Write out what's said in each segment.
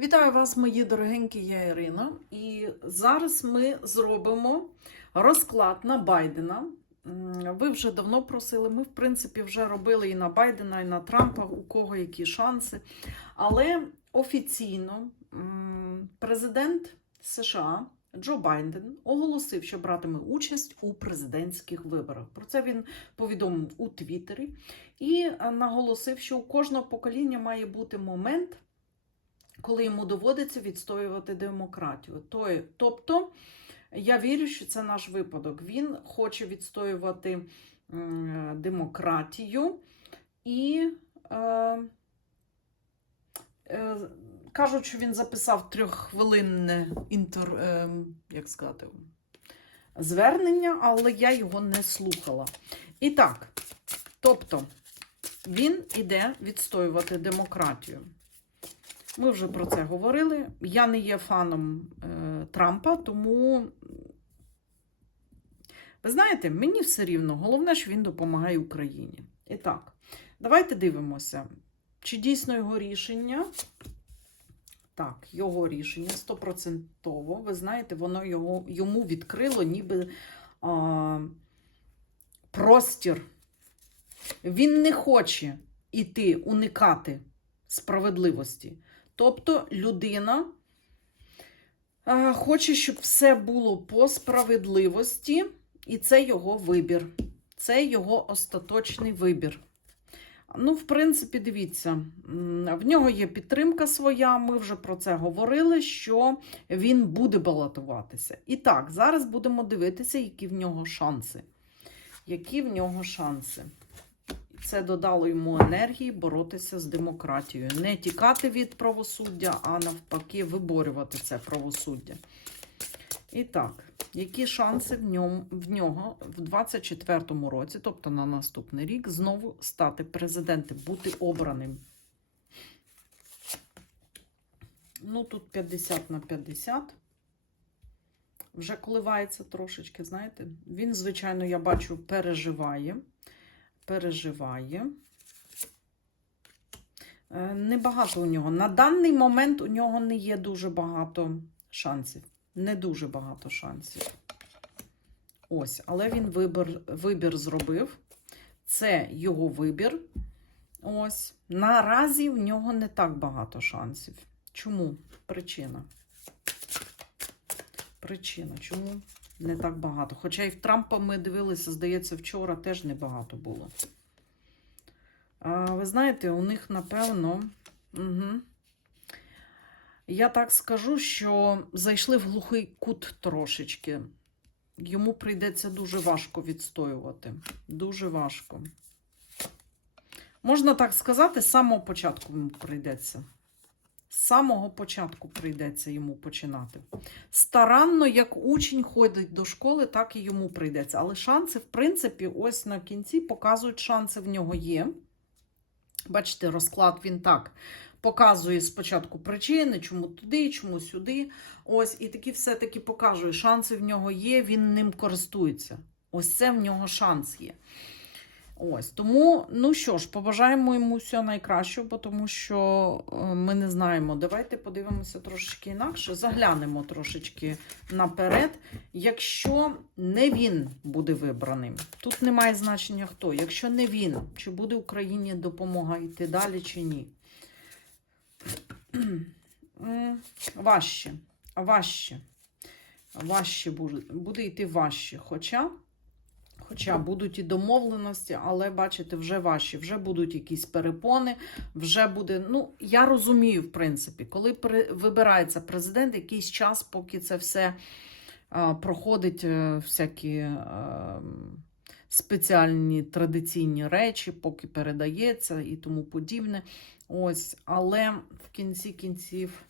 Вітаю вас, мої дорогенькі, я Ірина. І зараз ми зробимо розклад на Байдена. Ви вже давно просили. Ми, в принципі, вже робили і на Байдена, і на Трампа, у кого які шанси. Але офіційно президент США Джо Байден оголосив, що братиме участь у президентських виборах. Про це він повідомив у Твіттері і е, наголосив, що у кожного покоління має бути момент коли йому доводиться відстоювати демократію. Тобто, я вірю, що це наш випадок. Він хоче відстоювати демократію і е, е, кажуть, що він записав трьоххвилинне інтер, е, як сказати, звернення, але я його не слухала. І так, тобто, він іде відстоювати демократію. Ми вже про це говорили. Я не є фаном е, Трампа, тому, ви знаєте, мені все рівно. Головне, що він допомагає Україні. І так, давайте дивимося, чи дійсно його рішення. Так, його рішення стопроцентово. Ви знаєте, воно його, йому відкрило ніби а, простір. Він не хоче іти уникати справедливості. Тобто людина хоче, щоб все було по справедливості, і це його вибір. Це його остаточний вибір. Ну, в принципі, дивіться, в нього є підтримка своя. Ми вже про це говорили, що він буде балотуватися. І так, зараз будемо дивитися, які в нього шанси. Які в нього шанси. Це додало йому енергії боротися з демократією. Не тікати від правосуддя, а навпаки, виборювати це правосуддя. І так, які шанси в, ньому, в нього в 24-му році, тобто на наступний рік, знову стати президентом, бути обраним? Ну, тут 50 на 50. Вже коливається трошечки, знаєте. Він, звичайно, я бачу, переживає переживає. Е, Небагато у нього. На даний момент у нього не є дуже багато шансів. Не дуже багато шансів. Ось, але він вибір, вибір зробив. Це його вибір. Ось. Наразі в нього не так багато шансів. Чому? Причина. Причина. Чому? Не так багато. Хоча і в Трампа ми дивилися, здається, вчора теж небагато було. А, ви знаєте, у них, напевно, угу. я так скажу, що зайшли в глухий кут трошечки. Йому прийдеться дуже важко відстоювати. Дуже важко. Можна так сказати, з самого початку йому прийдеться. З самого початку прийдеться йому починати. Старанно, як учень ходить до школи, так і йому прийдеться. Але шанси, в принципі, ось на кінці показують, шанси в нього є. Бачите, розклад він так показує спочатку причини, чому туди, чому сюди. Ось, і таки все-таки показує, шанси в нього є, він ним користується. Ось це в нього шанс є. Ось тому, ну що ж, побажаємо йому всього найкращого, тому що е, ми не знаємо. Давайте подивимося трошечки інакше, заглянемо трошечки наперед. Якщо не він буде вибраним, тут немає значення хто. Якщо не він, чи буде Україні допомога йти далі, чи ні. Важче, важче. Важче буде, буде йти важче. Хоча. Хоча будуть і домовленості, але бачите, вже важче, вже будуть якісь перепони, вже буде. Ну, я розумію, в принципі, коли вибирається президент, якийсь час, поки це все а, проходить, е, всякі а, спеціальні традиційні речі, поки передається і тому подібне. Ось, але в кінці кінців.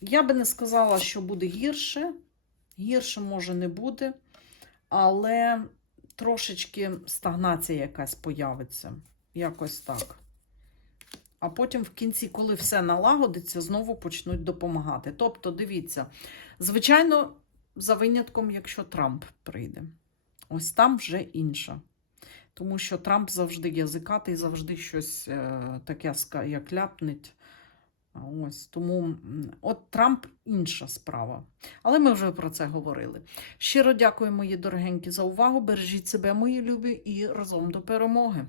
Я би не сказала, що буде гірше. Гірше може не буде, але трошечки стагнація якась появиться. Якось так. А потім в кінці, коли все налагодиться, знову почнуть допомагати. Тобто, дивіться, звичайно, за винятком, якщо Трамп прийде. Ось там вже інша. Тому що Трамп завжди язикатий, завжди щось е, таке як ляпнеть. Ось тому от Трамп інша справа. Але ми вже про це говорили. Щиро дякую, мої дорогенькі, за увагу. Бережіть себе, мої любі, і разом до перемоги.